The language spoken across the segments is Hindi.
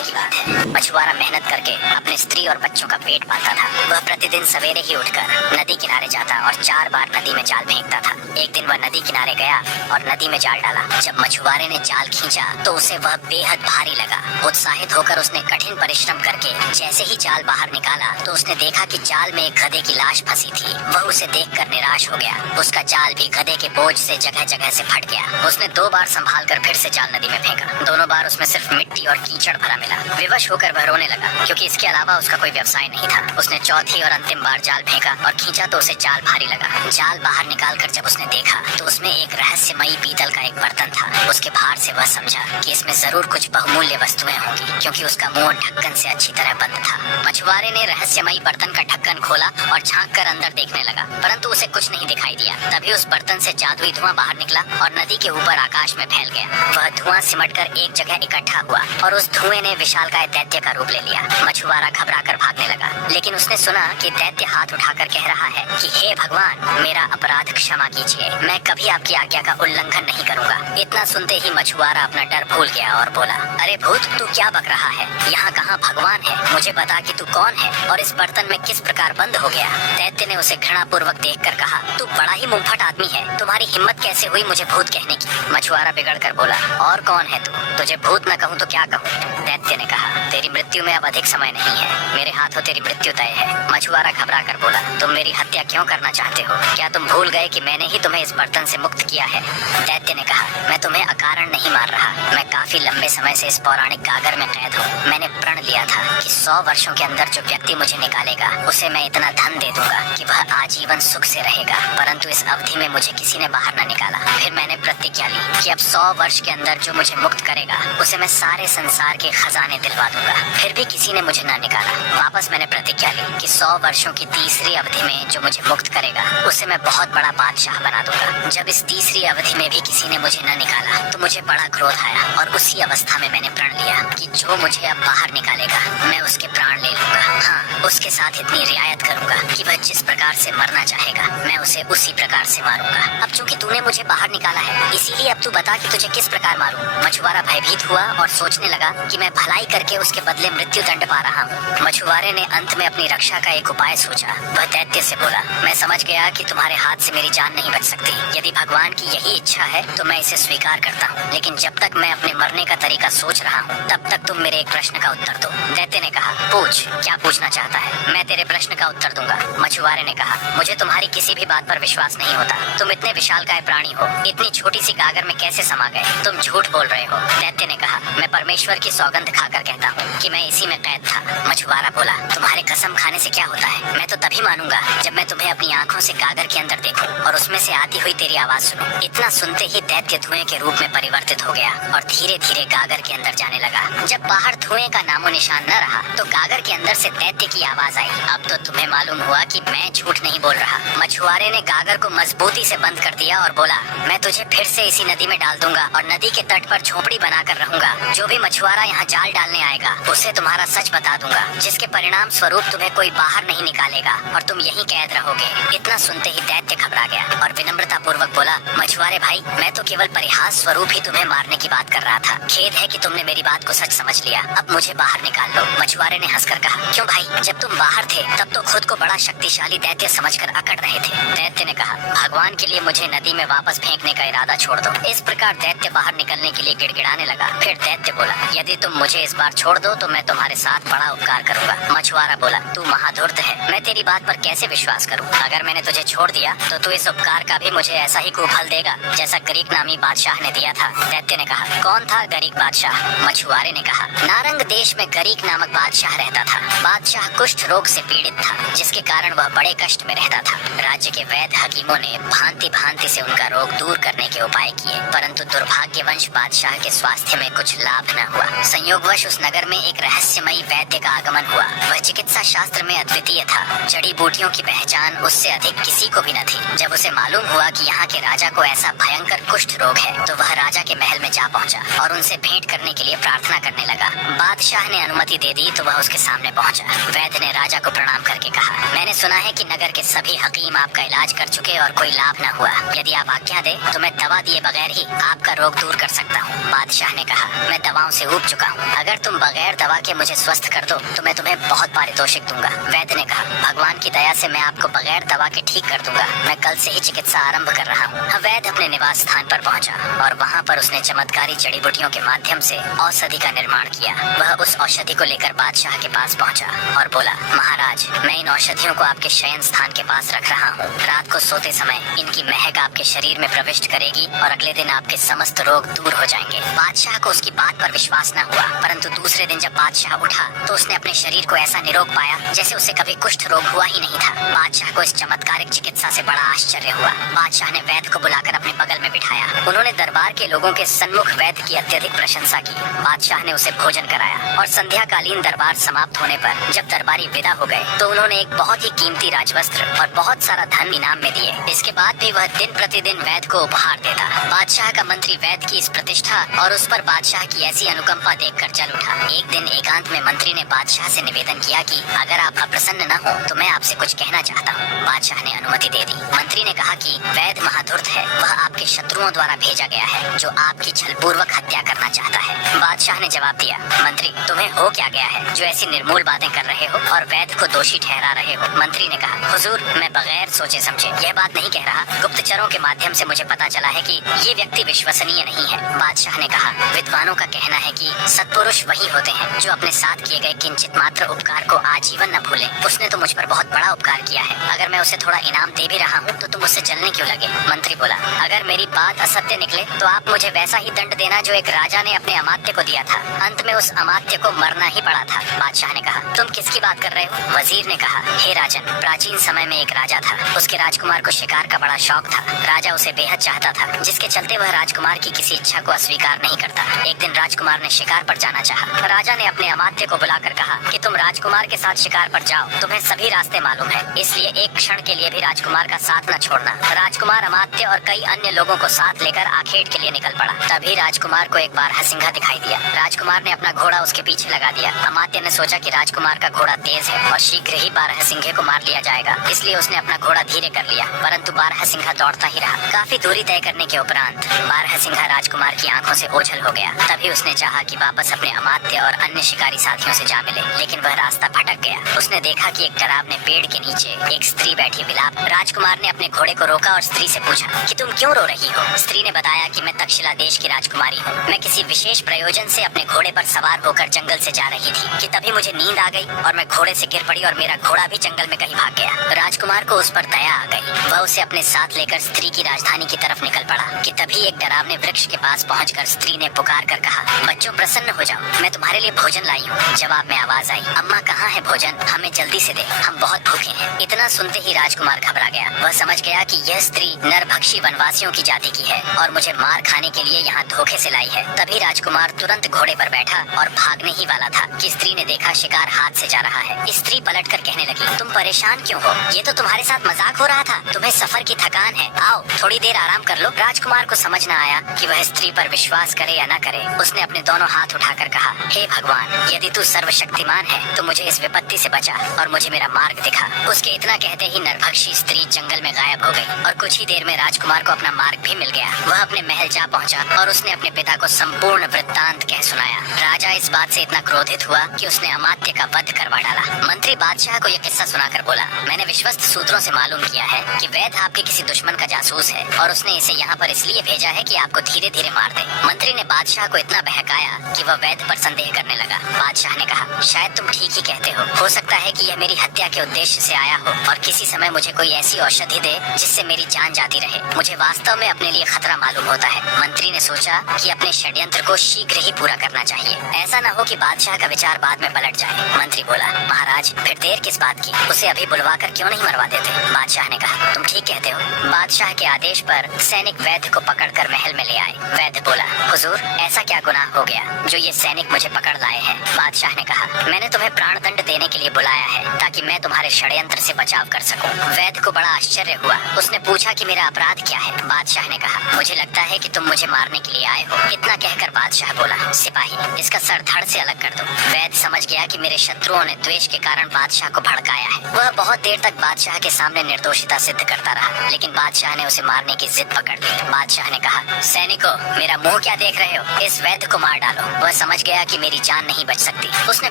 पहले की बात है। मछुआरा मेहनत करके अपने स्त्री और बच्चों का पेट पालता था। वह प्रतिदिन सवेरे ही उठकर नदी किनारे जाता और 4 बार नदी में जाल फेंकता था। एक दिन वह नदी किनारे गया और नदी में जाल डाला। जब मछुआरे ने जाल खींचा तो उसे वह बेहद भारी लगा। उत्साहित होकर उसने कठिन परिश्रम करके जैसे ही जाल बाहर निकाला तो उसने देखा कि जाल में एक गधे की लाश फंसी थी। वह उसे देखकर निराश हो गया। उसका जाल भी गधे के बोझ से जगह जगह से फट गया। उसने 2 बार संभाल कर फिर से जाल नदी में फेंका। दोनों बार उसमें सिर्फ मिट्टी और कीचड़ भरा मिला। विवश होकर वह रोने लगा क्योंकि इसके अलावा उसका कोई व्यवसाय नहीं था। उसने चौथी और अंतिम बार जाल फेंका और खींचा तो उसे जाल भारी लगा। जाल बाहर निकालकर जब उसने देखा तो उसमें एक रहस्यमयी पीतल का एक बर्तन था। उसके भार से वह समझा कि इसमें जरूर कुछ बहुमूल्य वस्तुएं होंगी क्योंकि उसका मुंह ढक्कन से अच्छी तरह बंद था। मछुआरे ने रहस्यमयी बर्तन का ढक्कन खोला और झांक कर अंदर देखने लगा, परंतु उसे कुछ नहीं दिखाई दिया। तभी उस बर्तन से जादुई धुआं बाहर निकला और नदी के ऊपर आकाश में फैल गया। वह धुआं सिमटकर एक जगह इकट्ठा हुआ और उस धुएं ने विशालकाय दैत्य का रूप ले लिया। मछुआरा घबराकर भागने लगा, लेकिन उसने सुना कि दैत्य हाथ उठाकर कह रहा है कि हे भगवान, मेरा अपराध क्षमा कीजिए, मैं कभी आपकी आज्ञा का उल्लंघन नहीं करूंगा। इतना सुनते ही मछुआरा अपना डर भूल गया और बोला, अरे भूत, तू क्या बक रहा है? यहाँ कहाँ भगवान है? मुझे बता कि तू कौन है और इस बर्तन में किस प्रकार बंद हो गया? दैत्य ने उसे घृणा पूर्वक देख कर कहा, तू बड़ा ही मुंहफट आदमी है, तुम्हारी हिम्मत कैसे हुई मुझे भूत कहने की? मछुआरा बिगड़ कर बोला, और कौन है तू? तुझे भूत न कहूँ तो क्या कहूँ? दैत्य ने कहा, तेरी मृत्यु में अब अधिक समय नहीं है, मेरे हाथों तेरी मृत्यु तय है। मछुआरा घबरा कर बोला, तुम मेरी हत्या क्यों करना चाहते हो? क्या तुम भूल गए कि मैंने ही तुम्हें इस बर्तन से मुक्त किया है? दैत्य ने कहा, मैं तुम्हें अकारण नहीं मार रहा, मैं काफी लंबे समय से इस पौराणिक गागर में कैद हूँ। मैंने प्रण लिया था कि 100 वर्षों के अंदर जो व्यक्ति मुझे निकालेगा उसे मैं इतना धन दे दूंगा कि वह आजीवन सुख से रहेगा, परंतु इस अवधि में मुझे किसी ने बाहर न निकाला। फिर मैंने प्रतिज्ञा ली कि अब 100 वर्ष के अंदर जो मुझे मुक्त करेगा उसे मैं सारे संसार के खजाने दिलवा दूंगा। फिर भी किसी ने मुझे न निकाला। वापस मैंने प्रतिज्ञा ली कि 100 वर्षों की तीसरी अवधि में जो मुझे मुक्त करेगा उसे मैं बहुत बड़ा बादशाह बना दूंगा। जब इस तीसरी अवधि में भी किसी ने मुझे न निकाला तो मुझे बड़ा क्रोध आया और उसी अवस्था में मैंने प्रण लिया कि जो मुझे अब बाहर निकालेगा मैं उसके प्राण ले लूंगा। हाँ, उसके साथ इतनी रियायत करूंगा कि वह जिस प्रकार से मरना चाहेगा मैं उसे उसी प्रकार से मारूंगा। अब चूंकि तूने मुझे बाहर निकाला है, इसीलिए अब तू बता कि तुझे किस प्रकार मारूं। मछुआरा भयभीत हुआ और सोचने लगा कि मैं भलाई करके उसके बदले मृत्यु दंड पा रहा हूँ। मछुआरे ने अंत में अपनी रक्षा का एक उपाय सोचा। वह दैत्य से बोला, मैं समझ गया कि तुम्हारे हाथ से मेरी जान नहीं बच सकती। यदि भगवान की यही इच्छा है तो मैं इसे स्वीकार करता हूँ, लेकिन जब तक मैं अपने मरने का तरीका सोच रहा हूँ तब तक तुम मेरे एक प्रश्न का उत्तर दो। दैत्य ने कहा, पूछ, क्या पूछना चाहता है? मैं तेरे प्रश्न का उत्तर दूंगा। मछुआरे ने कहा, मुझे तुम्हारी किसी भी बात पर विश्वास नहीं होता। तुम इतने विशालकाय प्राणी हो, इतनी छोटी सी गागर में कैसे समा गए? तुम झूठ बोल रहे हो। दैत्य ने कहा, मैं परमेश्वर की सौगंध खाकर कहता हूँ कि मैं इसी में कैद था। मछुआरा बोला, तुम्हारे कसम खाने से क्या होता है? मैं तो तभी मानूंगा जब मैं तुम्हें अपनी आंखों से गागर के अंदर देखूं और उसमें से आती हुई तेरी आवाज सुनूं। इतना सुनते ही दैत्य धुएं के रूप में परिवर्तित हो गया और धीरे धीरे गागर के अंदर जाने लगा। जब बाहर धुएं का नामो निशान न रहा तो गागर के अंदर से दैत्य की आवाज आई, अब तो तुम्हें मालूम हुआ कि मैं झूठ नहीं बोल रहा। मछुआरे ने गागर को मजबूती से बंद कर दिया और बोला, मैं तुझे फिर से इसी नदी में डाल दूंगा और नदी के तट पर झोपड़ी बनाकर रहूंगा। जो भी मछुआरा यहाँ जाल डालने आएगा उसे तुम्हारा सच बता दूंगा, जिसके परिणाम स्वरूप तुम्हें कोई बाहर नहीं निकालेगा और तुम यहीं कैद रहोगे। इतना सुनते ही दैत्य घबरा गया और विनम्रता पूर्वक बोला, मछुआरे भाई, मैं तो केवल परिहास स्वरूप ही तुम्हें मारने की बात कर रहा था। खेद है कि तुमने मेरी बात को सच समझ लिया। अब मुझे बाहर निकाल लो। मछुआरे ने हंसकर कहा, क्यों भाई, जब तुम बाहर थे तब तो खुद को बड़ा शक्तिशाली दैत्य समझकर अकड़ रहे थे। दैत्य ने कहा, भगवान के लिए मुझे नदी में वापस फेंकने का इरादा छोड़ दो। इस प्रकार दैत्य बाहर निकलने के लिए गिड़गिड़ाने लगा। फिर दैत्य बोला, यदि तुम मुझे इस बार छोड़ दो तो मैं तुम्हारे साथ बड़ा उपकार करूंगा। मछुआरा बोला, तू महाधूर्त है, मैं तेरी बात पर कैसे विश्वास करूं? अगर मैंने तुझे छोड़ दिया तो तू इस उपकार का भी मुझे ऐसा ही कुफल देगा जैसा ग्रीक नामी बादशाह ने दिया था। दैत्य ने कहा, कौन था ग्रीक बादशाह? मछुआरे ने कहा, नारंग देश में ग्रीक नामक बादशाह रहता था। बादशाह कुष्ठ रोग से पीड़ित था, जिसके कारण वह बड़े कष्ट में रहता था। राज्य के वैद्य हकीमों ने भांति भांति से उनका रोग दूर करने के उपाय किए, परंतु दुर्भाग्यवश बादशाह के स्वास्थ्य में कुछ लाभ न हुआ। संयोगवश उस नगर में एक रहस्यमयी वैद्य का आगमन हुआ। वह चिकित्सा शास्त्र में अद्वितीय था। जड़ी बूटियों की पहचान उससे अधिक किसी को भी न थी। जब उसे मालूम हुआ कि यहाँ के राजा को ऐसा भयंकर कुष्ठ रोग है तो वह राजा के महल में जा पहुँचा और उनसे भेंट करने के लिए प्रार्थना करने लगा। बादशाह ने अनुमति दे दी तो वह उसके सामने पहुँचा। वैद्य ने राजा को प्रणाम करके कहा, मैंने सुना है कि नगर के सभी हकीम आपका इलाज कर चुके और कोई लाभ न हुआ। यदि आप आज्ञा दे तो मैं दवा दिए बगैर ही आपका रोग दूर कर सकता हूँ। बादशाह ने कहा, मैं दवाओं से ऊब चुका हूँ, अगर तुम बगैर दवा के मुझे स्वस्थ कर दो तो मैं तुम्हें बहुत पारितोषिक दूंगा। वैद्य ने कहा, भगवान की दया से मैं आपको बगैर दवा के ठीक कर दूंगा। मैं कल से ही चिकित्सा आरंभ कर रहा हूँ। वैद्य अपने निवास स्थान पर पहुंचा और वहाँ पर उसने चमत्कारी जड़ी बूटियों के माध्यम से औषधि का निर्माण किया। वह उस औषधि को लेकर बादशाह के पास पहुंचा और बोला, महाराज, मैं इन औषधियों को आपके शयन स्थान के पास रख रहा हूँ। रात को सोते समय इनकी महक आपके शरीर में प्रविष्ट करेगी और अगले दिन आपके समस्त रोग दूर हो जाएंगे। बादशाह को उसकी बात पर विश्वास न हुआ, परंतु दूसरे दिन जब बादशाह उठा तो उसने अपने शरीर को ऐसा निरोग पाया जैसे उसे कभी कुष्ठ रोग हुआ ही नहीं था। बादशाह को इस चमत्कारिक चिकित्सा से बड़ा आश्चर्य हुआ। बादशाह ने वैद्य को बुलाकर अपने बगल में बिठाया। उन्होंने दरबार के लोगों के सन्मुख वैद्य की अत्यधिक प्रशंसा की। बादशाह ने उसे भोजन कराया और संध्याकालीन दरबार समाप्त होने पर जब दरबारी विदा हो गए तो उन्होंने एक बहुत ही कीमती राजवस्त्र और बहुत सारा धन इनाम में दिए। इसके बाद भी वह दिन प्रतिदिन वैद्य को उपहार देता। बादशाह का मंत्री वैद्य की इस प्रतिष्ठा और उस पर बादशाह की ऐसी अनुकंपा देखकर जल उठा। एक दिन एकांत में मंत्री ने बादशाह से निवेदन किया कि अगर आप अप्रसन्न न हो तो मैं आपसे कुछ कहना चाहता हूँ। बादशाह ने अनुमति दे दी। मंत्री ने कहा कि वैद्य महाधूर्त है, वह आपके शत्रुओं द्वारा भेजा गया है जो आपकी छलपूर्वक हत्या करना चाहता है। बादशाह ने जवाब दिया, मंत्री, तुम्हें हो क्या गया है जो ऐसी निर्मूल बातें कर रहे हो और वैद्य को दोषी ठहरा रहे हो। मंत्री ने कहा, हुजूर, मैं बगैर सोचे समझे यह बात नहीं कह रहा। गुप्तचरों के माध्यम से मुझे पता चला है कि ये व्यक्ति विश्वसनीय नहीं है। बादशाह ने कहा, विद्वानों का कहना है कि सत्पुरुष वही होते हैं जो अपने साथ किए गए किंचित मात्र उपकार को आजीवन न भूले। उसने तो मुझ पर बहुत बड़ा उपकार किया है। अगर मैं उसे थोड़ा इनाम दे भी रहा हूँ तो तुम उससे जलने क्यों लगे? मंत्री बोला, अगर मेरी बात असत्य निकले तो आप मुझे वैसा ही दंड देना जो एक राजा ने अपने अमात्य को दिया था। अंत में उस अमात्य को मरना ही पड़ा था। बादशाह ने कहा, तुम किसकी बात कर रहे हो? वजीर ने कहा, हे राजन, प्राचीन समय में एक राजा था। उसके राजकुमार को शिकार का बड़ा शौक था। राजा उसे बेहद चाहता था, जिसके चलते वह राजकुमार की किसी इच्छा को अस्वीकार नहीं करता। एक दिन राजकुमार ने शिकार पर जाना चाहा। राजा ने अपने अमात्य को बुलाकर कहा कि तुम राजकुमार के साथ शिकार पर जाओ, तुम्हें सभी रास्ते मालूम है, इसलिए एक क्षण के लिए भी राजकुमार का साथ न छोड़ना। राजकुमार अमात्य और कई अन्य लोगों को साथ लेकर आखेट के लिए निकल पड़ा। तभी राजकुमार को एक बार हसिंघा दिखाई दिया। राजकुमार ने अपना घोड़ा उसके पीछे लगा दिया। अमात्य ने सोचा कि राजकुमार का घोड़ा तेज है और शीघ्र ही बारहसिंघे को मार लिया जाएगा, इसलिए उसने अपना घोड़ा धीरे कर लिया, परंतु बारहसिंघा दौड़ता ही रहा। काफी दूरी तय करने के उपरांत बारहसिंघा राजकुमार की आंखों से ओझल हो गया। तभी उसने चाहा कि वापस अपने अमात्य और अन्य शिकारी साथियों से जा मिले, लेकिन वह रास्ता भटक गया। उसने देखा कि एक डरावने पेड़ के नीचे एक स्त्री बैठी विलाप। राजकुमार ने अपने घोड़े को रोका और स्त्री से पूछा कि तुम क्यों रो रही हो? स्त्री ने बताया कि मैं तक्षशिला देश की राजकुमारी हूँ। मैं किसी विशेष प्रयोजन से अपने घोड़े पर सवार होकर जंगल से जा रही थी कि तभी मुझे नींद आ गई और मैं घोड़े से गिर पड़ी और मेरा घोड़ा भी जंगल में कहीं भाग गया। राजकुमार को उस पर दया आ गई। वह उसे अपने साथ लेकर स्त्री की राजधानी की तरफ निकल पड़ा कि तभी एक डरावने वृक्ष के पास पहुंचकर स्त्री ने पुकार कर कहा, बच्चों प्रसन्न हो जाओ, मैं तुम्हारे लिए भोजन लाई हूँ। जवाब में आवाज आई, अम्मा कहाँ है भोजन? हमें जल्दी से दे, हम बहुत भूखे हैं। इतना सुनते ही राजकुमार घबरा गया। वह समझ गया कि यह स्त्री नरभक्षी वनवासियों की जाति की है और मुझे मार खाने के लिए यहाँ धोखे से लाई है। तभी राजकुमार तुरंत घोड़े पर बैठा और भागने ही वाला था कि स्त्री ने देखा शिकार हाथ से जा रहा है। स्त्री पलटकर कहने लगी, तुम परेशान क्यों हो? ये तो तुम्हारे साथ मजाक हो रहा था। तुम्हें सफर की थकान है, आओ थोड़ी देर आराम कर लो। राजकुमार को समझ न आया कि वह स्त्री पर विश्वास करे या न करे। उसने अपने दोनों हाथ उठाकर कहा, हे भगवान, यदि तू सर्वशक्तिमान है तो मुझे इस विपत्ति से बचा और मुझे मेरा मार्ग दिखा। उसके इतना कहते ही नरभक्षी स्त्री जंगल में गायब हो गई और कुछ ही देर में राजकुमार को अपना मार्ग भी मिल गया। वह अपने महल जा पहुंचा और उसने अपने पिता को संपूर्ण वृत्तांत कह सुनाया। राजा इस बात से इतना क्रोधित हुआ कि उसने अमात्य का वध करवा डाला। मंत्री बादशाह को यह किस्सा सुनाकर बोला, मैंने विश्वस्त सूत्रों से मालूम किया है कि वैद्य आपके किसी दुश्मन का जासूस है और उसने इसे यहाँ पर इसलिए भेजा है कि आपको धीरे धीरे मार दे। मंत्री ने बादशाह को इतना बहकाया कि वह वैद्य पर संदेह करने लगा। बादशाह ने कहा, शायद तुम ठीक ही कहते हो सकता है कि यह मेरी हत्या के उद्देश्य से आया हो और किसी समय मुझे कोई ऐसी औषधि दे जिससे मेरी जान जाती रहे। मुझे वास्तव में अपने लिए खतरा मालूम होता है। मंत्री ने सोचा कि अपने षड्यंत्र को शीघ्र ही पूरा करना चाहिए, ऐसा न हो कि बादशाह का विचार बाद में पलट जाए। मंत्री बोला, महाराज फिर देर किस बात की? उसे अभी बुलवाकर क्यों नहीं मरवा देते? बादशाह ने कहा, तुम ठीक कहते हो। बादशाह के आदेश पर सैनिक वैद्य को पकड़कर महल में ले आए। वैद्य बोला, हुजूर, ऐसा क्या गुनाह हो गया जो ये सैनिक मुझे पकड़ लाए हैं? बादशाह ने कहा, मैंने तुम्हें प्राण दंड देने के लिए बुलाया है ताकि मैं तुम्हारे षड्यंत्र से बचाव कर सकूं। वैद्य को बड़ा आश्चर्य हुआ। उसने पूछा कि मेरा अपराध क्या है? बादशाह ने कहा, मुझे लगता है कि तुम मुझे मारने के लिए आए हो। इतना कहकर बादशाह बोला, सिपाही, इसका सर धड़ से अलग कर दो। वैद्य समझ गया कि मेरे शत्रुओं ने द्वेष के कारण बादशाह को भड़काया है। वह बहुत देर तक बादशाह के सामने निर्दोषिता सिद्ध करता रहा, लेकिन बादशाह ने उसे मारने की जिद पकड़ ली। बादशाह ने कहा, सैनिकों, मेरा मुंह क्या देख रहे हो? इस वैद्य को मार डालो। वह समझ गया कि मेरी जान नहीं बच सकती। उसने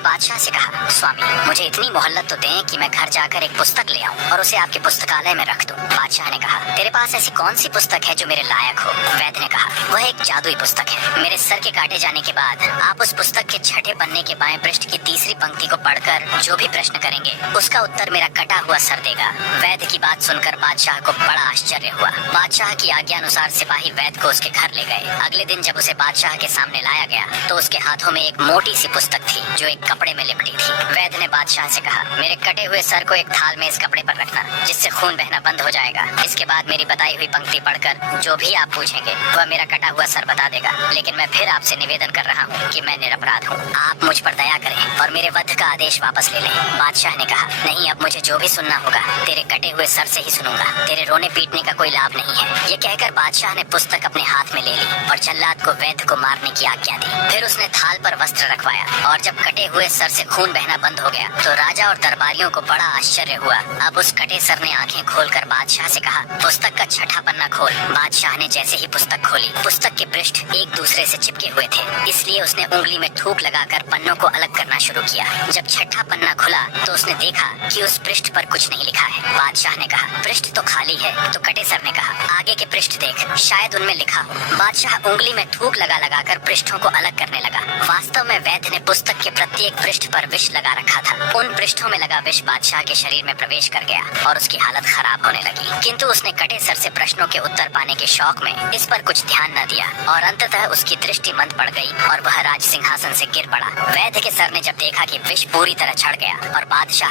बादशाह से कहा, स्वामी मुझे इतनी मोहलत तो दें कि मैं घर जाकर एक पुस्तक ले आऊं और उसे आपके पुस्तकालय में रख दूं। बादशाह ने कहा, तेरे पास ऐसी कौन सी पुस्तक है जो मेरे लायक हो? वैद्य ने कहा, वह एक जादुई पुस्तक है। मेरे सर के काटे जाने के बाद आप उस पुस्तक के छठे पन्ने के बाएं पृष्ठ की तीसरी पंक्ति को पढ़कर जो भी प्रश्न करेंगे उसका उत्तर मेरा कटा हुआ सर देगा। वैद्य की बात सुनकर बादशाह को बड़ा आश्चर्य हुआ। बादशाह की आज्ञा अनुसार सिपाही वैद्य को उसके घर ले गए। अगले दिन जब उसे बादशाह के सामने लाया गया तो उसके हाथों में एक मोटी सी पुस्तक थी जो एक कपड़े में लिपटी थी। वैद्य ने बादशाह से कहा, मेरे कटे हुए सर को एक थाल में इस कपड़े पर रखना जिससे खून बहना बंद हो जाएगा। इसके बाद मेरी बताई हुई पंक्ति पढ़कर जो भी आप पूछेंगे वह मेरा कटा हुआ सर बता देगा। लेकिन मैं फिर आपसे निवेदन कर रहा हूँ कि मैं निरपराध हूँ। आप मुझ पर दया करें और मेरे वध का आदेश वापस ले लें। बादशाह ने कहा, नहीं, अब मुझे जो भी सुनना होगा तेरे कटे हुए सर से ही सुनूंगा। तेरे रोने पीटने का कोई लाभ नहीं है। ये कहकर बादशाह ने पुस्तक अपने हाथ में ले ली और जल्लाद को वैद्य को मारने की आज्ञा दी। फिर उसने थाल पर वस्त्र रखवाया और जब कटे हुए सर से खून बहना बंद हो गया तो राजा और दरबारियों को बड़ा आश्चर्य हुआ। अब उस कटे सर ने आंखें खोलकर बादशाह से कहा, पुस्तक का छठा पन्ना खोल। बादशाह ने जैसे ही पुस्तक खोली, पुस्तक के पृष्ठ एक दूसरे से चिपके हुए थे, इसलिए उसने उंगली में थूक लगाकर पन्नों को अलग करना शुरू किया। जब छठा पन्ना खुला तो उसने देखा कि उस पृष्ठ पर कुछ नहीं लिखा है। बादशाह ने कहा, पृष्ठ तो खाली है। तो कटे सर ने कहा, आगे के पृष्ठ देख, शायद उनमें लिखा हो। बादशाह उंगली में थूक लगा लगाकर पृष्ठों को अलग करने लगा। वास्तव में वैद्य ने पुस्तक के प्रत्येक पृष्ठ पर विष लगा रखा था। उन पृष्ठों में लगा विष बादशाह के शरीर में प्रवेश कर गया और उसकी हालत खराब होने लगी। किंतु उसने कटे सर से प्रश्नों के उत्तर पाने के शौक में इस पर कुछ ध्यान न दिया और अंततः उसकी दृष्टि मंद पड़ गई और वह राज सिंहासन से गिर पड़ा। वैद्य के सर ने जब देखा कि विष पूरी तरह चढ़ गया और बादशाह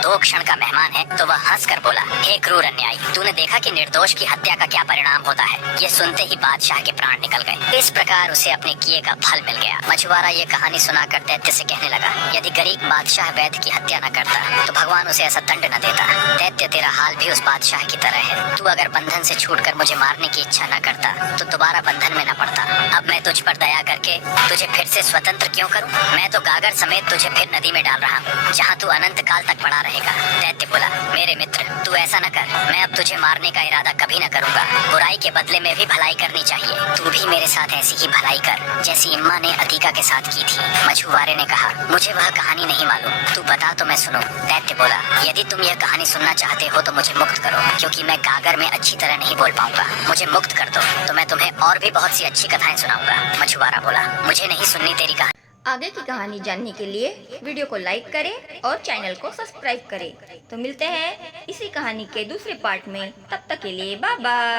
दो क्षण का मेहमान है तो वह हंसकर बोला, हे क्रूर अन्यायी, तूने देखा कि निर्दोष की हत्या का क्या परिणाम होता है। ये सुनते ही बादशाह के प्राण निकल गए। इस प्रकार उसे अपने किए का फल मिल गया। मछुआरा ये कहानी सुनाकर दैत्य से कहने लगा, यदि गरीब बादशाह वैद्य की हत्या न करता तो भगवान उसे ऐसा दंड न देता। दैत्य, तेरा हाल भी उस बादशाह की तरह है। तू अगर बंधन से छूटकर मुझे मारने की इच्छा न करता तो दोबारा बंधन में न पड़ता। अब मैं तुझ पर दया करके तुझे फिर से स्वतंत्र क्यों करूं? मैं तो गागर समेत तुझे फिर नदी में डाल रहा हूँ जहाँ तू अनंत काल तक पड़ा रहेगा। दैत्य बोला, मेरे मित्र, तू ऐसा न कर। मैं अब तुझे मारने का इरादा कभी न करूंगा। बुराई के बदले में भी भलाई करनी चाहिए। तू भी मेरे साथ ऐसी ही भलाई कर जैसी इम्मा ने अतीका के साथ की थी। मछुआरे ने कहा, मुझे वह कहानी नहीं मालूम, तू बता तो मैं सुनूं। दैत्य बोला, यदि तुम यह कहानी सुनना चाहते हो तो मुझे मुक्त करो, क्योंकि मैं गागर में अच्छी तरह नहीं बोल पाऊंगा। मुझे मुक्त कर दो तो मैं तुम्हें और भी बहुत सी अच्छी कथाएं सुनाऊंगा। मछुआरा बोला, मुझे नहीं सुननी तेरी कहानी। आगे की कहानी जानने के लिए वीडियो को लाइक करें और चैनल को सब्सक्राइब करें। तो मिलते हैं इसी कहानी के दूसरे पार्ट में। तब तक के लिए बाय बाय।